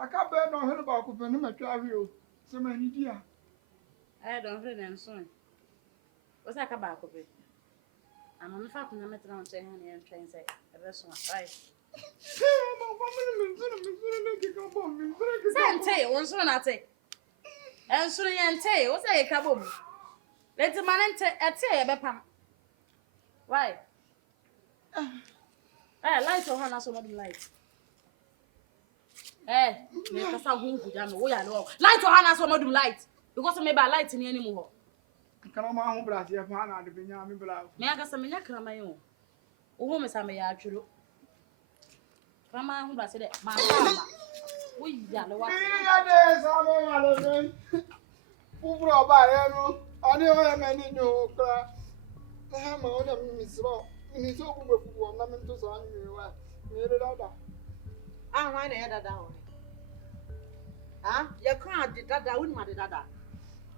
I can't bear no head about opening my travel. So many dear. I don't feel them soon. What's that about? I'm on the fact that I'm not saying and train say a restaurant, right? Say, what's on I say? And so you say, what's a cabo? Let the man say a bepam. Why? Light or Hannah, so not light. Make us a who damn we are low. Light or Hannah, so not light. Because maybe I light in any more. Can I home blast your fan at the Benjamin Blau? May I get some yakra my own? Oh, Miss Amaya, true. Grandma, who said it, my mama. We yellow. Who brought by I never have any no crack. I have my own Miss Rock. In his own before, nothing to sign me. Made it out. I want to head down. Ah, you can't do that. I wouldn't want that.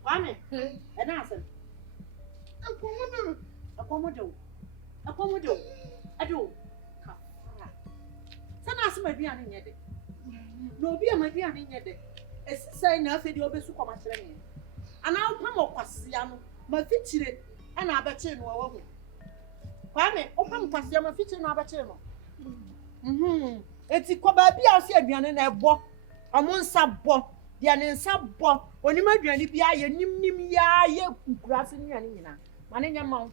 Why, and answer. A commodore. I do. Send us my beer in yet. No beer, my beer in yet. As saying nothing, you'll be super much. And I'll come up Pasiano, my feature, and I bet you no. Why, open Pasiano feature and I bet you. It's a cobaby, I'll see a bian in a book. I'm on sub book. The an sub book. When you might be any beer, nim ya, grass in your nina. Manning your mouth.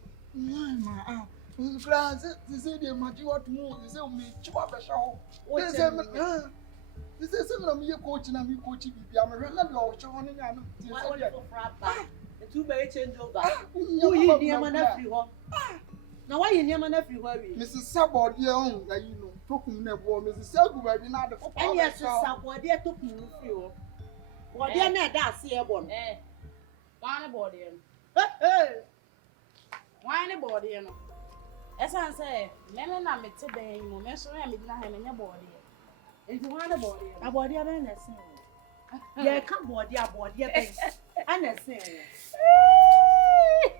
Whose glass is the mature to move? You say, me, chop a show. This is some of your coaching and you coaching. I'm a regular showing. The two may change over. You near my nephew. Now, why you near my nephew? Mrs. Sabot, your own, that you know, talking never, Mrs. Selby, maybe not the and yes, Sabot, dear took you. What dear Ned, that's here one. One body. Why any body? As I say, men are met today, you mention him in your body. Into one body. A body of an essay. Yeah, come body, a body, and a say.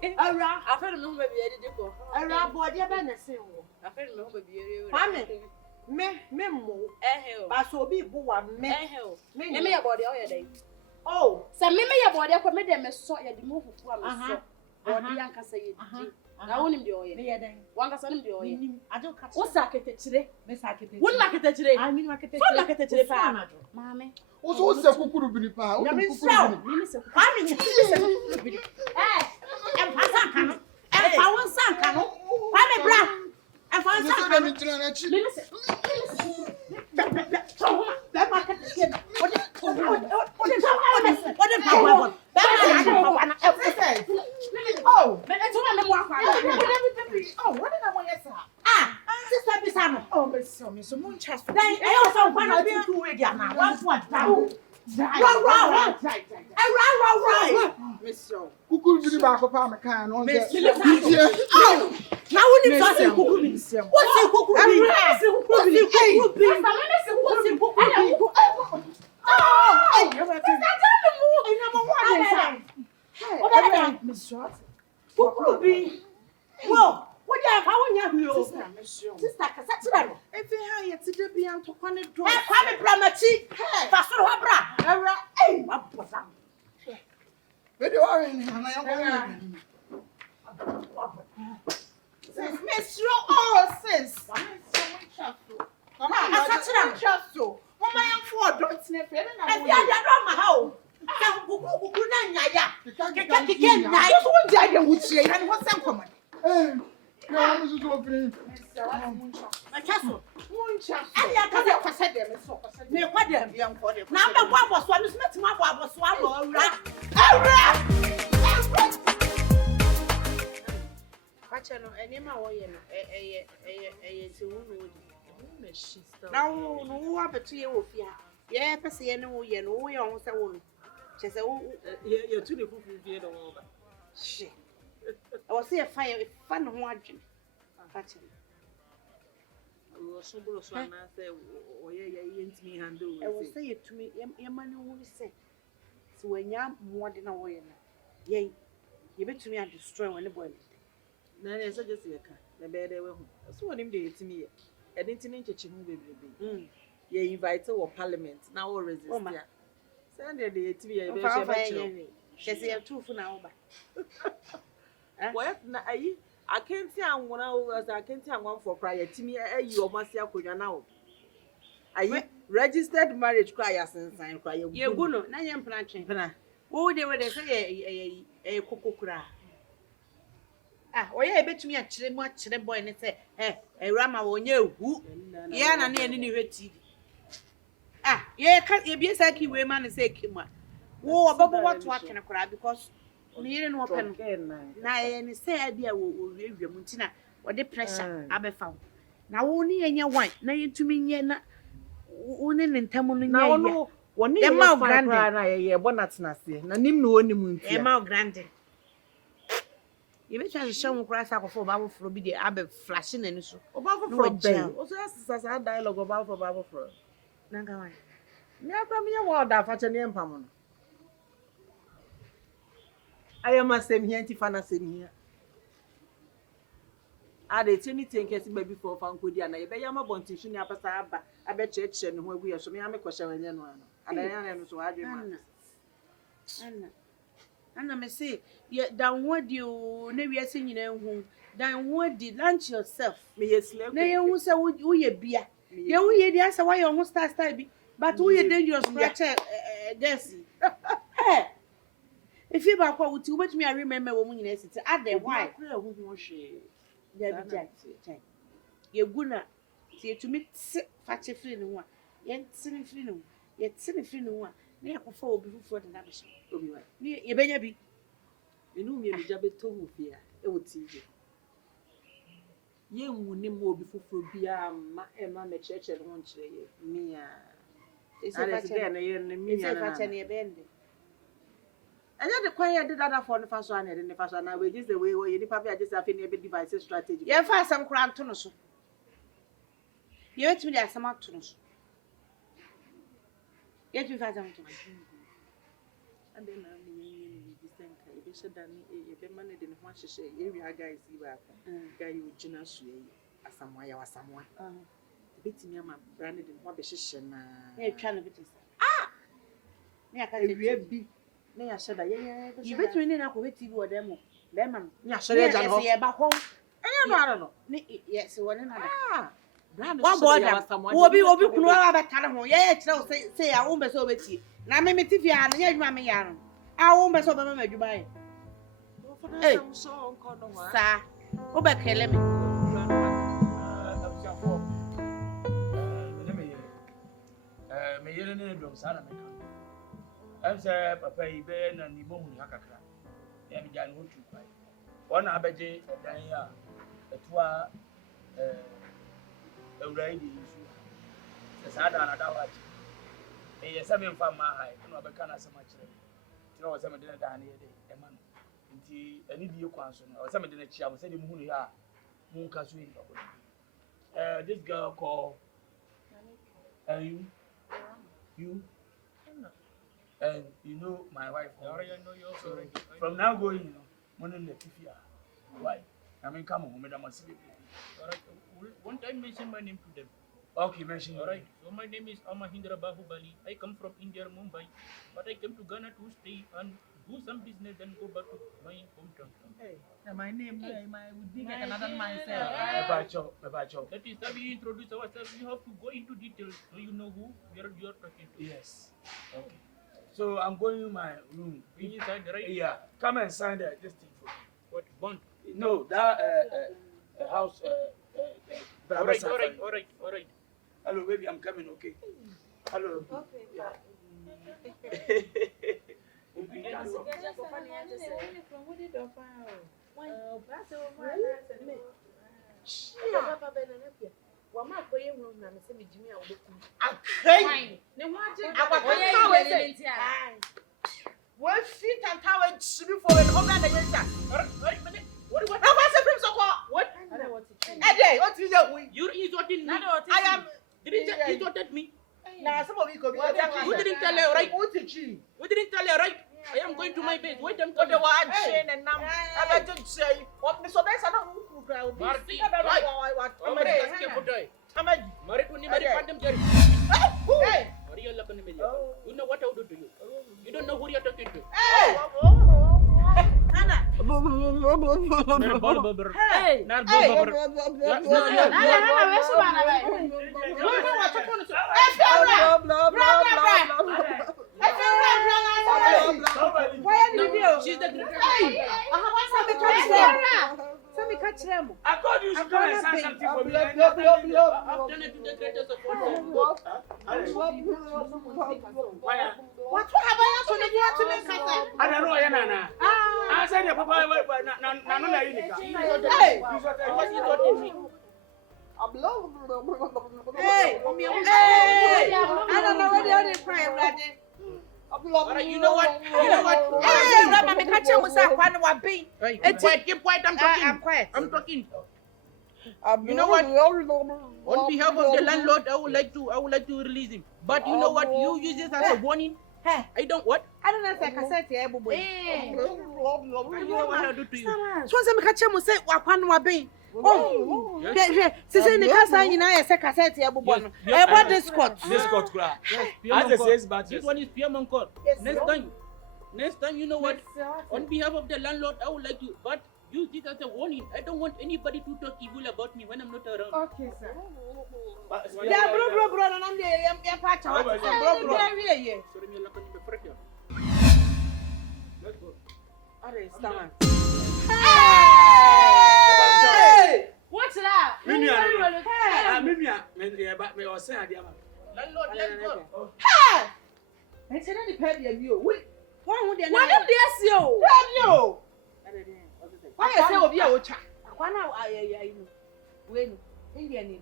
I feel no baby, a rap body of an essay. I feel no baby. Memo, I so be boa, me, me a body all your day. Oh, so me your body, I commit them a sort of the move for me. Body, I can say it. I want him the oil. One can send him the oil. I don't catch what's that today? Miss Hackett. What market today? I mean, market today, Mammy. Also, so could be power. I'm oye no se wo no odi na wo no wo abeto ye wo fia ye pese ye ne wo ye no wo ye on se wo no che se wo ye tu ne fufu fie do wo ba she o se fa no ho adwene fa che wo so bro so na se oye ye ntimi handle e wo se ye tumi ye mane wo se se wanya muode na wo ye no ye betumi a destroy when boy na na se je se ka na be de we hu so wonim de yetimi ye e de ntini ncheche hu bebrebe ye invite wo parliament na wo resist ya se na de yetimi ye be she be che se ye tufu na wo ba what na ayi akenti anwona wo as akenti anwon for prayer yetimi ayi o masi akonwa na wo ayi registered marriage kwa ya sensan kwa ye guno na ye mpna twen pena wo de say ye kokokura oye ebetumi a kire boy ne say awurama wo nya ehu ye na ne ni hwe TV ye bia say ki we man say ki ma wo obebo watu atwene kura because ne yire no open na ye ne say bia wo wiewiem ntina wo de pressure abefa na wo ne ye nya wan na yetumi nye na wo ne ntam no nya ye woni ye ma grande na ye bonatna se na nim no woni mu ntia e ma grande ye be try to show nkura sa akofo Bible fro bi de abe flash na ni so Bible fro be o so asasa dialogue about Bible fro na ga wan me akwa me ye word afa ne empam no ayama sem here ntifa na sem here ade tini tenkesi ba before fa nkodi ana ye be yama bontishu ni apasa aba abe cheche ne ho agu ye so me ame kwhye wenye no ano ana no so adwe ma Anna me say ye dan wodi o na wiase nyina hu dan wodi lunch yourself me ye slave na ye hu se wo ye bia ye hu ye dia se why your star bi but wo ye dangerous scratch guess if you back what you bet me I remember wo nyina siti ade why hu hu hwe ya bi jai ye guna ti etumi fa che free no a ye ntini free no ye tini free no a na ye kofa obi fufu de na be obi wa ni ye benya bi enu mi eja beto hu bia e wo TV ye hu ni mo obi fufu bia ma me cheche no nchire ye mia ese fa che na ye mi ese fa che na ye bende anya de kwan ye de dada for ne fa so ana de ne fa so na we just the way ye ni pa bia just afi ne be device strategy ye fa asam kura nto no so ye wetumi de asam ato no so ye tu fa asam to ande na mi ye bi senka e be shedani e be man de ne ho ahyehye ye wi guys yi ba ko guy o gina so ye asamwa ya wasamwa betimi ama brand de ho be hyehye na ye twa no bitis ne aka e wi bi ne ya sheda ye ye betumi ne na ko TV wo dem be ma no ya sheda ja no ye ba ho enye no ara no ne ye se woni na da brand one boy obi kunu wa ba tare ho ye kire o say ya wo be so obeti na me TV a na ye adwuma me ya no a wo be so be ma adwuma ye sa wo be kele me me yere ne dom sala me kan am say papa yi be na ni mo hu akakra ya mi jan hotu kwai wona abeje dan ya etua awrai di isu se sada na da wachi e yesa me mfa ma hai no be kana sama kire tira wo se me de da na ye de e ma no nti ani die kwan so no wo se me de na chia mo se de mu hu no ya mu nka so yi bako this girl called you and you know my wife. Already I know you also. From now going, you know, money in the TV. Why? I mean, come on, madam. Alright. One time mention my name to them. Okay, mention. Alright. So my name is Amahindra Bahubali. I come from India, Mumbai, but I came to Ghana to stay and do some business and go back to my hometown. Hey, my name I would be like another myself. That is how we introduce ourselves. You have to go into details so you know who you're talking to. Yes. Okay. So I'm going in my room. Inside, right? Yeah. Come and sign this thing for me. What bond? No, that house. Alright. Hello, baby, I'm coming. Okay. Hello. Okay. Yeah. Papa Benanapia. Wama koye hu na me se me jimi a obeku. Akai. Ne ho agye. Akwa we say. We fit and tower should be for an over the winter. What? I was a prince of what? What is your way? You insulted me. I am. Didn't you insulted me? Now, some of you could be. You didn't tell her right. What did you? You didn't tell her right. I am going to my bed. Wait, I'm What coming. the one chain and now I didn't say what Miss Obes I don't know. Marty, I'm ready. Married when you married Pandem Jerry. Hey! What are you looking at me? You know what I would do to you. You don't know who you're talking to. Hey! Hannah! Hey! She's the I called you to come and say something for me. I've done it to the greatest of all time. What have I to make us? I don't know, Yana. I said, Papa, Nana, Hey! What you told me? Hey! I don't know where they cry already. Alright, you know what? Hey, Rama, me catch you with that one wa be. Keep quiet, I'm talking. I'm quiet. I'm talking. You know what? On behalf of the landlord, I would like to release him. But you know what? You use this as a warning. Hey, I don't what? I don't know if I can say to you, boy. You know what I'll do to you? So me catch you say wa kwan wa be. Oh, say the casa you know say cassette ya bobo no. E bo discord. Discord cry. As they say, but This one is Pierre Court. Next time, you know what? On behalf of the landlord, I would like to, but use this as a warning. I don't want anybody to talk evil about me when I'm not around. Okay, sir. Yeah, bro, and I'm there. I'm part of it. Bro. Sorry, me look on the front. Let's go. Alright, stand. Hey! What's that? Landlord, let's go. Hey! I said any pay you. Wait. Why would they One of this you. you? Why I say obi a wo cha? Akwana we no Indian name.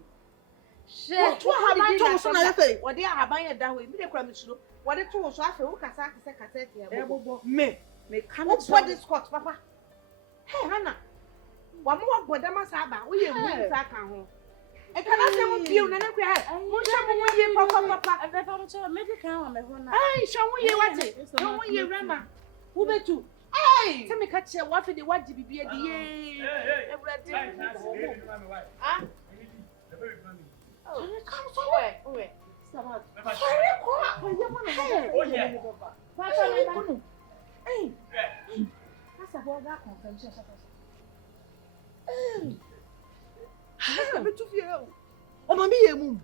Shit. What haban to so na say? What dey haban ya da we dey kura me suro. What dey to so afa wo kasa se cassette ya bobo. Me come to body Scott papa. Hey Hannah. Wa mo wa bodama sa ba. Wo ye mu sa kan ho. E kana se mo biu na na kwa ha. Mo sha mo ye papa. I better to make it count on my phone. Ai sha wo ye wate. No wo ye rama. Wo betu. Hey! Tell me catch your wife the what did be a day. Ah? Oh, come somewhere. Wait. Stop. Oh, yeah. Hey. That's about that convention. Hey. I bet you feel. Oh, mommy, your mum.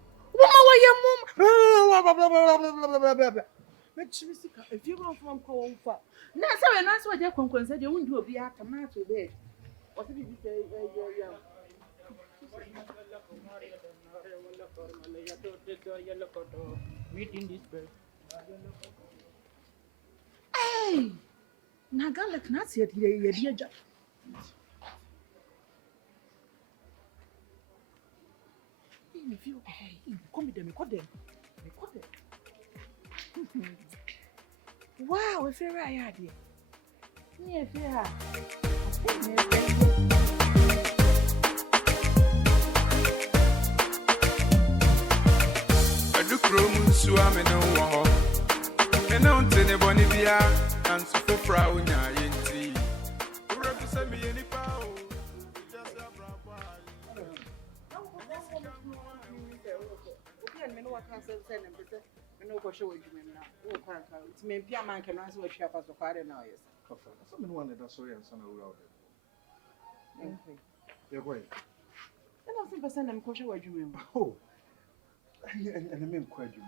If you go from Kong for now, so that's what they're concerned. They won't do a be at a match with it. What did you say? Meeting this bed. Hey, Nagalak, not yet. You're just. If you come with them, them. Wow, if you're right idea. Yeah, if you're I do chrome swam no war. And don't tell anybody bia and so for proud nya yenti. Represent me any power. Just a bravo. No go show you now. Oh, can't. It's me be a man can answer what she has to carry now. Yes. Someone wanted that so and son of you're going. And I'm 100% I'm kosher what you mean. Oh, and I mean, quite you.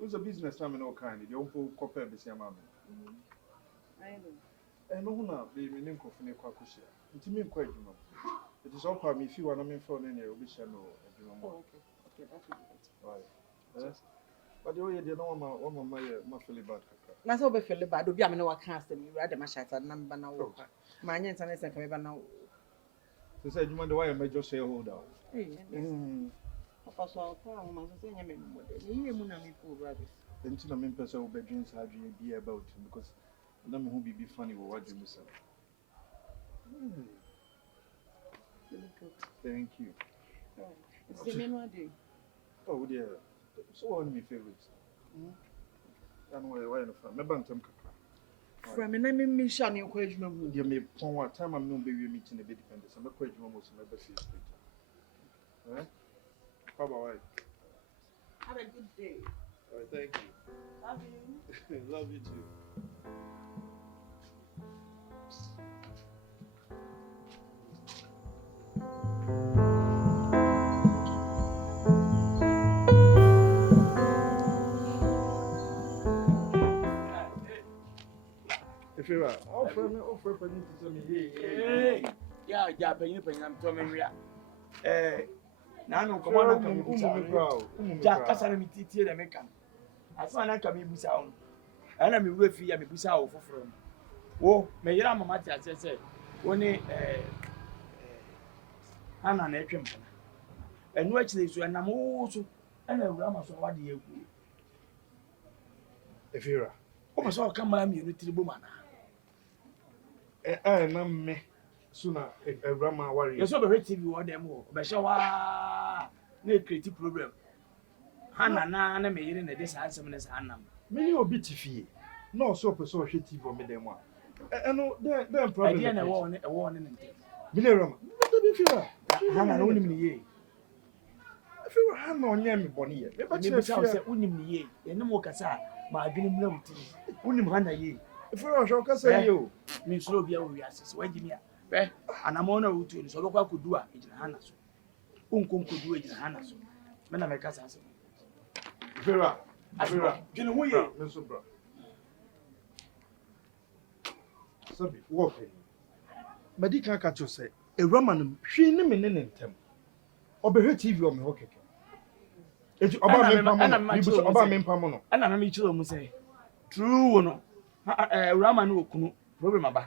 Who's a business time in all kind? You don't compare the same amount. I know. And no one be meaning of any quakusia. It's me quite you know. It is all for me if you want to mean for any of this channel. Okay, that's good. Right. Yes. But you know, my Philly bad. That's all be Philly bad. Do be a man who can't say you rather my shot and number now. My aunt and I say, come now. So say you wonder why a major shareholder. Papa so kwa mama so say nyame no model. Ye mu na me po brothers. Then to me person will bedrooms have you be about him because let me who be funny with what you say. Thank you. It's the main one day. Oh dear. So one of my favorites. And why no from me bantam kakra. From na me sha ne kwa adwuma mu. Dear me pon what time I'm no be meeting a bit dependent. So me kwa adwuma mo so me be face later. Eh? Bye. Have a good day. All right, thank you. Love you. Love you too. If you're right, offer for me to tell me, hey. Yeah, Japan, I'm Tommy. Nano Come on, come Jack, as I'm teaching the American. As one I can be sound. And I'm a refugee, I'm a busao from. Oh, may you have a matter, as I said. Only Anna Nathan. And watch this, and I'm also and a grammar so what do you do? If you're Oh, so come by me, you little woman. I am me sooner a grandma worry. You're so very TV or them all, but show no creative problem. Hannah, Nana, may in a dishandsomeness, Hannah. Many will be fee. No so per so shitty for me, them one. I know they're probably a warning. Miller, if you are Hannah, only me. If you were Hannah on Yammy Bonnie, but you say, Unim ye, and no more cassa, my being low tea. Unim Hannah ye. If you are sure, say you. Miss Robia, we are waiting here. And I'm on a routine, so look what could do it in Hannah. Uncle could do it in Hannah. When I make us answer. Vera, you know, we Mr. Bro. Sabi, walk in. But you can't catch you say, a Roman, she name in them. Or be her TV on me, okay. It's about me, Pamono. And I'm a children say, true, no. Raman will come, problem about.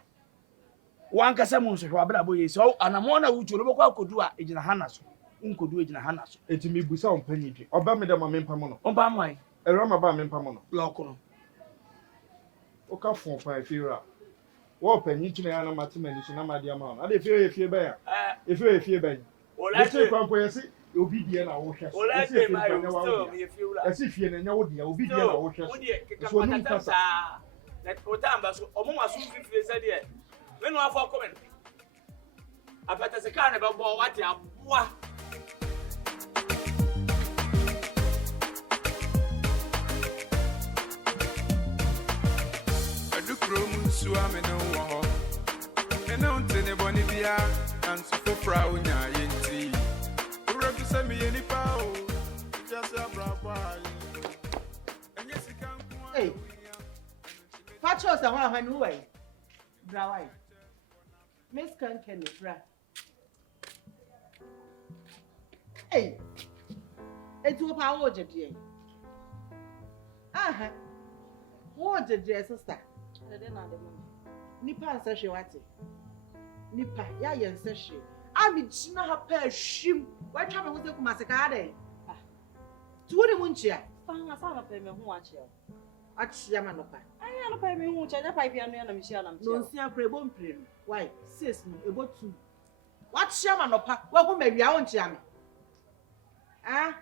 One Casamun, so Abraboy, so, and I'm on a wood to look what could do it in Hannah's. Uncle do it in Hannah's. It's me, Busa, Penny, Obama, the Mamma Pamono. Obama, a Ramaban Pamono. Local. Okay, for 5 years. What penny to me, Anna Matimani, my dear man. I if you bear. If you're bear. Well, I say, Pampo, you'll be the end of our well, I say, my you as if you're an old dear, will be the end of our chest. Let Otamba, almost 50 years a year. When you have for comment, I bet as a carnival, what you have. So I'm no one. And don't anybody be and so for proud. You represent me any power. Just a bravo. Hey, Patros, I want to know why. Drawai. Miss Kanken is right. Hey, it's what I ordered you. Aha, what did your sister? Nipa answer she wati. Nipa ya yense she. Ami china ha pa hwim. Wa twa me ho se kumase ka ade. Ah. Tu woni mu nchia. Fa na sa na pe me ho achia. Achia ma no pa. Anya no pa me ho achia, ja pa bia no ya na me hia na me. No nsia pre bo mpre no. Why? Sis no ebo tu. Wa chia ma no pa. Wa ho mawia wo nchia me. Ah.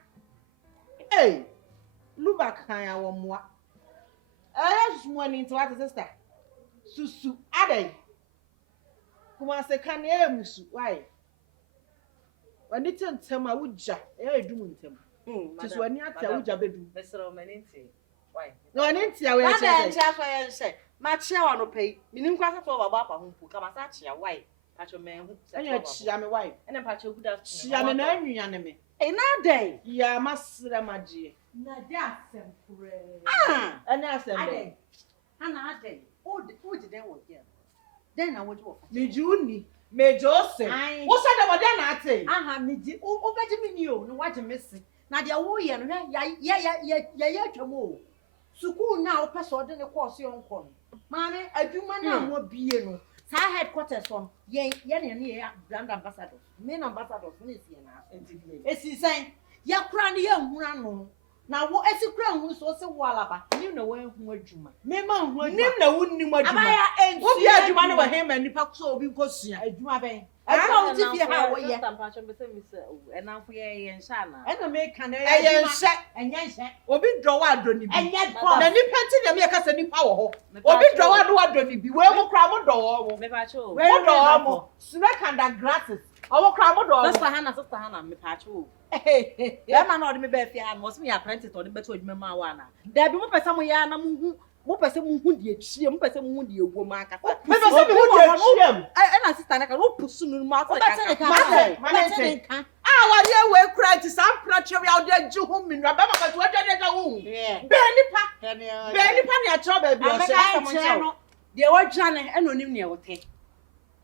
Hey. Luba kan ya wo moa. Money into what sister? Susu ade. Kumase kan e musu. Why? When it ntema wuja, edum ntem. Tis when ya tia wuja bedu. Besero menenti. Why? No anenti ya we say. Na ntia fa ye say. Ma chia wa no pay. Minim kwasa to baba apa ho mpu. Kama sa chia why? Pacho men hu. Anya chia me why? Ene pacho guda. Chia me na anwia ne me. E na dey. Ya masira magie. Na dey asem kure. Ah, ana asem dey. Ana dey. O de den wo here. Den na wo jo. Mijuni. Mejose. Wo say the body na ate. Aha, miji. O beji mi ni o, no waje mesi. Na dia wo ye no ya twamo. Sukuu na o pese ode ne course yon ko. Maame adwuma na mo bie no. Sa headquarters on ye brand ambassadors. Main ambassadors ni si na. Esi sen ya kura ni ye nhuna no. Na wo esi kura hu so se wo alaba. Nim na wo hu adwuma. Me ma hu adwuma. Nim na wo nim adwuma. Abaya ensu. Wo bi adwuma ne wo he ma nipa so obi nkosua. Adwuma ben. Adwuma wo ti fi ha wo ye. Tampacho be se mi se enanfo ye nsha na. Eno me kan na ye nsha. Enya nsha. Obi dɔwa adoni bi. Enya pɔ. Na nipa nti na me ka se nipa wo ho. Obi dɔwa do adoni bi. We mo kra mo dɔwa wo. Me pacho. We dɔwa mo. Snake and grasses. Owo kra mo dɔwa. Sister Hannah me pacho. That man not me be fia must me apprentice or the better with me ma wana. There be mo pesa mo ya na mo pesa mo hu die chie mo pesa mo hu die wo ma kasa. Me pesa me hu die chie. Na sister na ka no pusu no ma so ka. Ah wa ye we kura ti sam prache we out there ju hu mi nwa ba ma ka to de da hu. Be nipa ni a tro ba bi o se. De wo dwane e no nim ne wo te.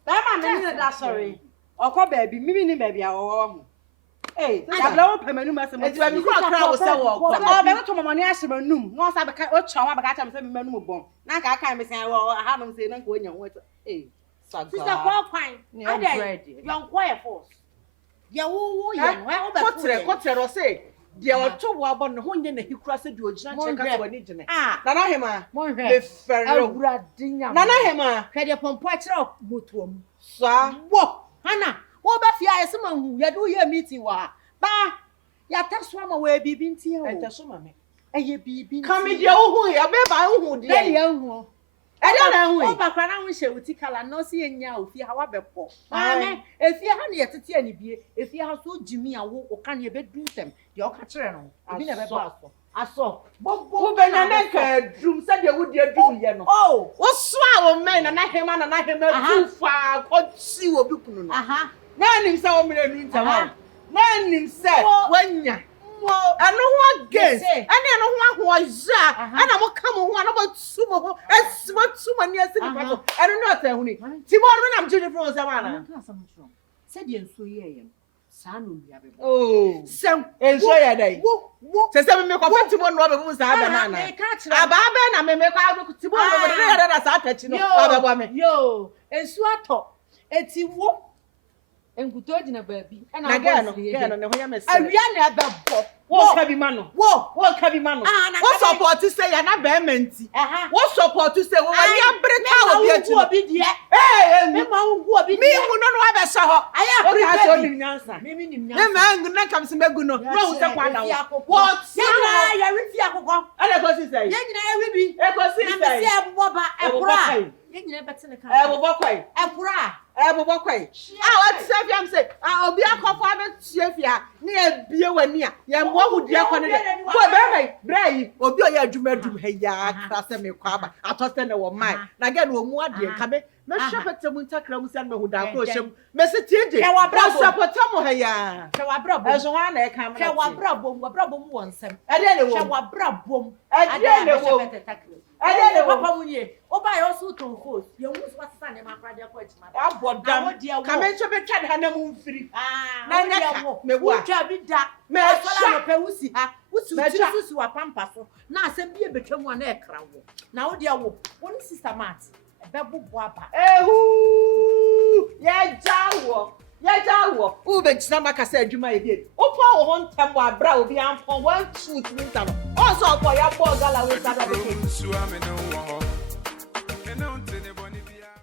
That man me da sorry. Okọ baby mimi ni baby a wo ho. Hey, I blow pemenu masem. Eti ba mi kura kura wo se wo. O be to mama ni ahyemanum. No sa be ka o chawa be ka cha me se me manum bom. Na ka aka me se wo ha no se na ka onya ho. Eh, saga. Sister kwa kwan. Ade. Yonkwo e force. Ya wo ye no. O be Kotre ro se. De o to wo abon no ho nye na hikura se de ogina che ka se wani gine. Nana hema. Me ferro. Awurade nya. Nana hema. Hwede pompo a kire motuom. Sa. Wo. Hana. Wo ba fia yesema hu ye do ye meeting wa ba ya taso ama we bibi ntie o entaso ma me eye bibi kame de wo hu ya be ba hu de e ye hu e de na hu o ba kwa na hu hye wuti kala no se enya o fie ha wa be po ame e fie ha na ye tete ani bie e fie ha so jimi a wo o ka na ye be du ntem de o ka kire no ebi na be ba aso wo be na na ka drum se de wo de drum ye no oh wo so a wo men na hema tu fa ko si wo bi kunu no aha na nim se wo mere nu ntama na nim se wanya anu ho against ani anu ho ahoza ana mo ka mo ho ana mo tu mo ho esimo tu mo ni esi ni paso anu no ta hu ni ti mo no na mje ni from se ma na se de enso ye ye sa no bia be oh sem enso ye dai se se me ko fa ti mo no be mu sa ba na na aba ba na me ko ti mo no be de da sa tachi no ba ba me yo enso ato eti wo enkuto dina baabi na ga no ne ho ya mese awia na abebo wo ka bi ma no wo support say ya na ba menti wo support say wo wani abreka obi ati obi die me ma hu obi die mi hu no no aba sha ho aya abreka so nim nyansa me nim nyansa me ma ngu na kam se megu no no hu se kwa da wo ya ri fi akoko ala ko si say ye nyina ya wi bi e ko si say na me se ebo ba ekura ye nyina betene ka ebo kwai ekura ebo kwai what say am say obi akofo abetie fia na e bie wani a ye mo hu die kwa ne de ko be brai obi oya adwuma ha ya kra se me kwa ba atose ne wo mai na ga no mu ade ka me shepete mu ntakra mu se me hu da ko hye me se tie je wa support mo ha ya hwe wa brabo eso ha na e ka me hwe wa brabo mu wonsem ade ne wo hwe wa brabo ade ne wo ade ne wo papa mu ye o ba yo so ton ko ye wu so sasa ne ma praja ko etima abodam ka me nso be twa de ha na mu mfiri na nya me wo twa bi da me sola no pe wusi ha wusi uti wa pampa so na asem bi ebetwa mu na e kra wo na wo dia wo woni sister mat be bobo aba ehu ye jawo u be gina maka se adwuma ye bi o po wo hon tem wa bra obi an pon 1 2 3 no o so ko ya bo gala we sa da be